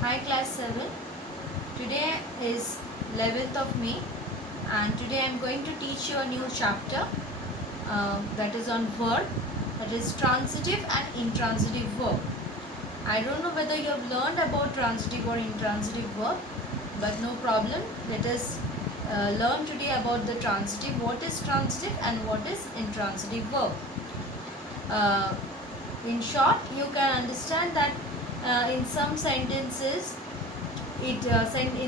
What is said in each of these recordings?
Hi class 7. Today is 11th of May and today I am going to teach you a new chapter that is on verb, that is transitive and intransitive verb. I don't know whether you have learned about transitive or intransitive verb, but no problem. Let us learn today about the transitive, what is transitive and what is intransitive verb. Uh, in short, you can understand that in some sentences in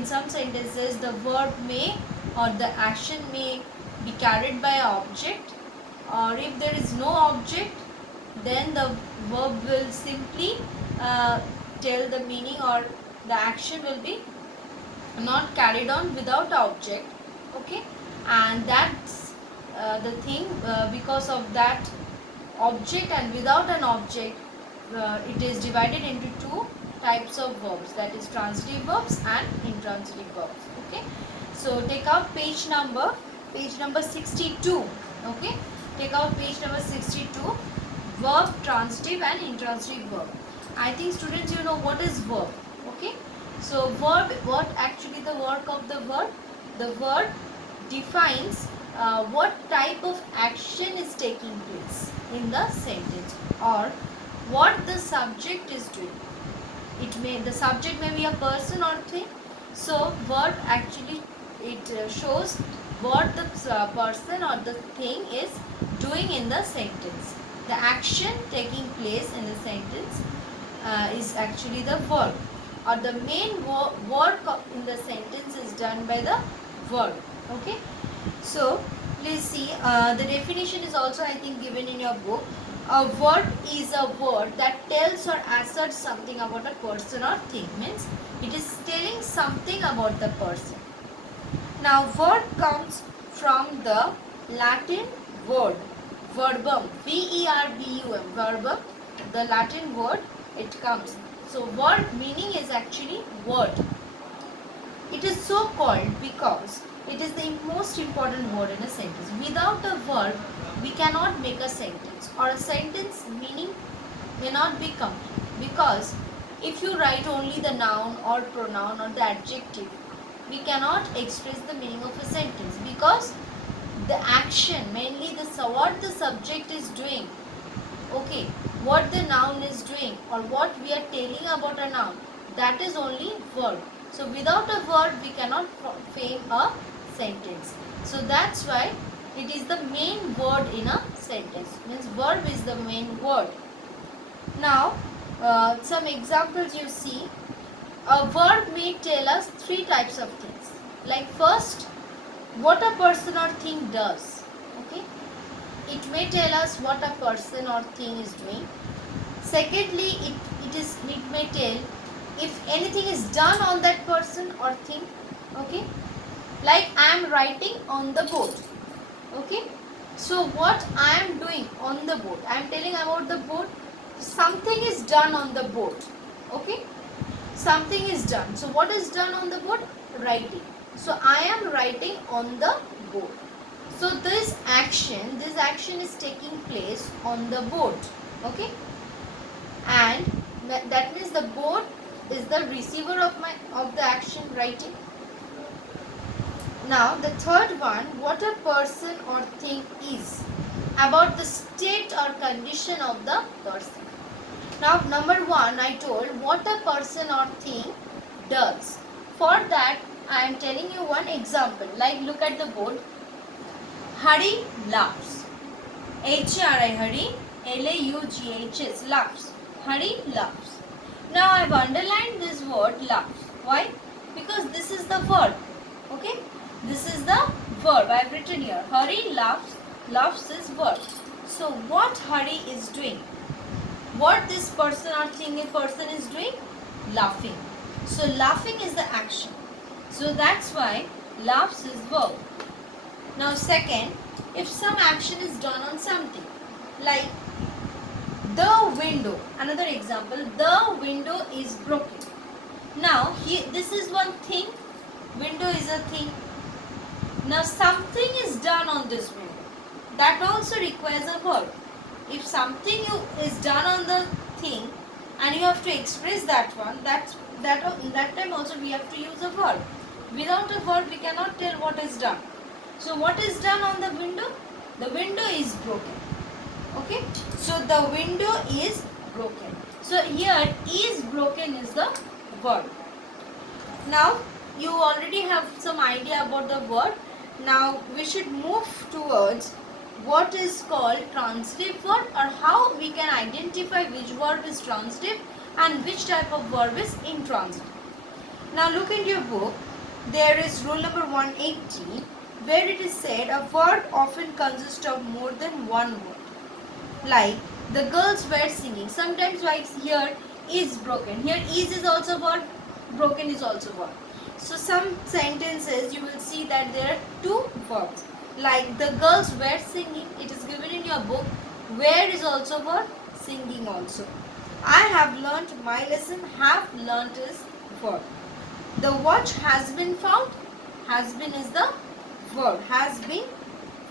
some sentences the verb may or the action may be carried by an object, or if there is no object then the verb will simply tell the meaning, or the action will be not carried on without object. Okay, and that's the thing, because of that object and without an object, it is divided into two types of verbs, that is transitive verbs and intransitive verbs. Okay, so take out page number 62. Okay, take out page number 62, verb, transitive and intransitive verb. I think students, you know what is verb. Okay, so verb, what actually the work of the verb? The verb defines what type of action is taking place in the sentence, or what the subject is doing. The subject may be a person or thing. So verb actually, it shows what the person or the thing is doing in the sentence. The action taking place in the sentence is actually the verb, or the main work in the sentence is done by the verb. Okay, so please see, the definition is also I think given in your book. A verb is a word that tells or asserts something about a person or thing. Means it is telling something about the person. Now verb comes from the Latin word verbum, verbum, verbum, the Latin word it comes. So verb meaning is actually word. It is so called because it is the most important word in a sentence. Without a verb, we cannot make a sentence, or a sentence meaning may not be complete. Because if you write only the noun or pronoun or the adjective, we cannot express the meaning of a sentence, because the action, mainly what the subject is doing, okay, what the noun is doing, or what we are telling about a noun, that is only verb. So without a verb we cannot frame a sentence. So that's why it is the main word in a sentence. Means verb is the main word. Now some examples you see. A verb may tell us three types of things. Like first, what a person or thing does. Okay, it may tell us what a person or thing is doing. Secondly, it may tell if anything is done on that person or thing. Okay, like I am writing on the board. Okay, so what I am doing on the board, I am telling about the board. Something is done on the board. Okay, something is done. So what is done on the board? Writing. So I am writing on the board. So this action is taking place on the board. Okay, and that means the board is the receiver of the action writing. Now the third one, what a person or thing is, about the state or condition of the person. Now number one, I told what a person or thing does. For that I am telling you one example. Like look at the board. Hari laughs. H-A-R-I, Hari. L-A-U-G-H-S, laughs. Hari laughs. Now I have underlined this word laughs. Why? Because this is the verb. Okay? This is the verb I have written here. Hari laughs. Laughs is verb. So what Hari is doing? What this person or thing a person is doing? Laughing. So laughing is the action. So that's why laughs is verb. Now second, if some action is done on something, like the window, another example, the window is broken. Now here, this is one thing, window is a thing. Now something is done on this window, that also requires a verb. If something is done on the thing and you have to express that one, that that time also we have to use a verb. Without a verb we cannot tell what is done. So what is done on the window? The window is broken. Okay, so the window is broken. So here is broken is the verb. Now you already have some idea about the word. Now we should move towards what is called transitive word, or how we can identify which verb is transitive and which type of verb is intransitive. Now look into your book. There is rule number 180, where it is said a word often consists of more than one word. Like the girls were singing. Sometimes like here is broken. Here is also verb, broken is also verb. So some sentences you will see that there are two verbs. Like the girls were singing, it is given in your book. Where is also verb, singing also. I have learnt my lesson, have learnt is verb. The watch has been found, has been is the verb, has been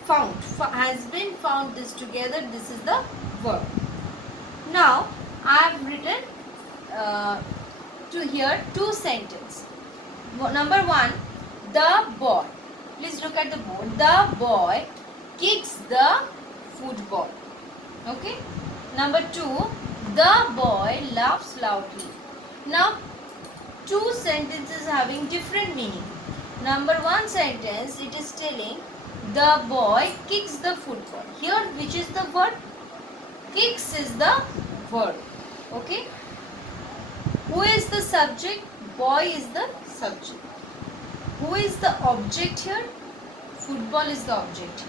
found, has been found, this together, this is the verb. Now I have written to here two sentences. Number one, the boy, please look at the board, the boy kicks the football. Okay. Number two, the boy laughs loudly. Now two sentences having different meaning. Number one sentence, it is telling the boy kicks the football. Here which is the word? Kicks is the verb. Okay. Who is the subject? Boy is the subject. Who is the object here? Football is the object.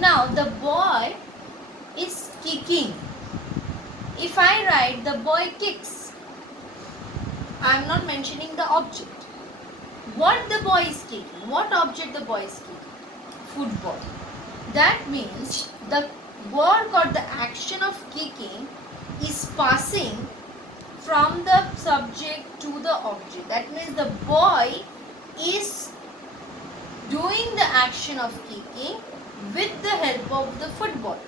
Now the boy is kicking. If I write the boy kicks, I am not mentioning the object. What the boy is kicking? What object the boy is kicking? Football. That means the work or the action of kicking is passing from the subject to the object. That means the boy is doing the action of kicking with the help of the football.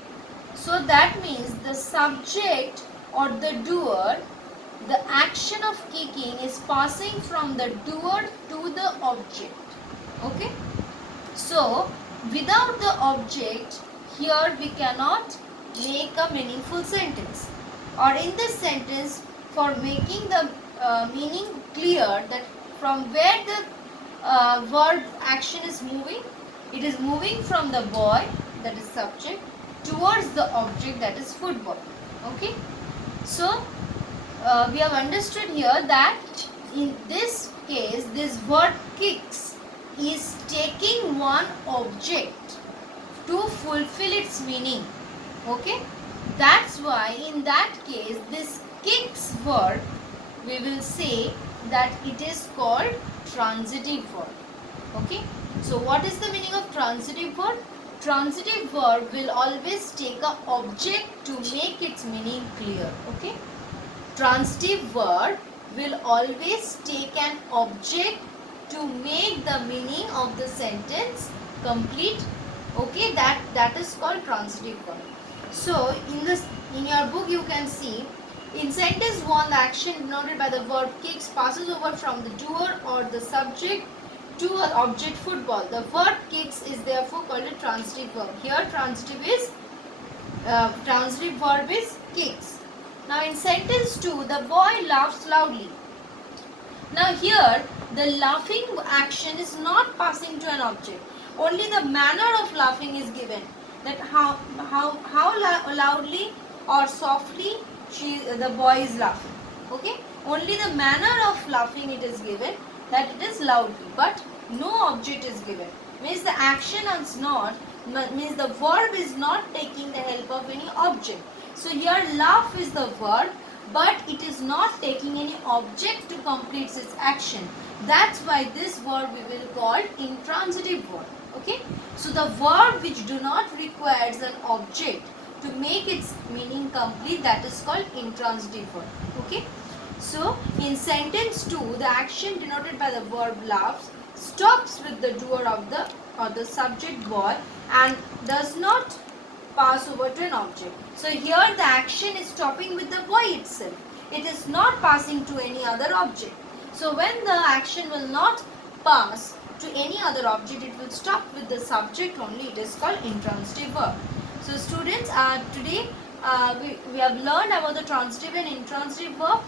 So that means the subject or the doer, the action of kicking is passing from the doer to the object. Okay. So without the object, here we cannot make a meaningful sentence. Or in this sentence, for making the meaning clear, that from where the verb action is moving, it is moving from the boy, that is subject, towards the object, that is football. Okay. So we have understood here that in this case, this word kicks is taking one object to fulfill its meaning. Okay. That's why in that case, this kicks verb, we will say that it is called transitive verb. Okay. So what is the meaning of transitive verb? Transitive verb will always take an object to make its meaning clear. Okay. Transitive verb will always take an object to make the meaning of the sentence complete. Okay, that is called transitive verb. So in your book you can see, in sentence 1, the action denoted by the verb kicks passes over from the doer or the subject to an object football. The verb kicks is therefore called a transitive verb. Here transitive verb is kicks. Now in sentence 2, the boy laughs loudly. Now here the laughing action is not passing to an object. Only the manner of laughing is given. That how loudly or softly the boy is laughing. Okay. Only the manner of laughing it is given, that it is loudly, but no object is given. Means the action is not, means the verb is not taking the help of any object. So here laugh is the verb, but it is not taking any object to complete its action. That's why this verb we will call intransitive verb. Okay. So the verb which do not requires an object to make its meaning complete, that is called intransitive verb. Okay. So in sentence 2, the action denoted by the verb laughs stops with the doer of the subject boy and does not pass over to an object. So here the action is stopping with the boy itself. It is not passing to any other object. So when the action will not pass to any other object, it will stop with the subject only. It is called intransitive verb. So students, today we have learned about the transitive and intransitive verb.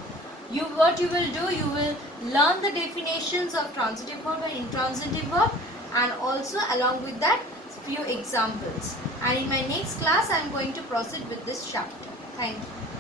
What you will do, you will learn the definitions of transitive verb and intransitive verb, and also along with that few examples. And in my next class I am going to proceed with this chapter. Thank you.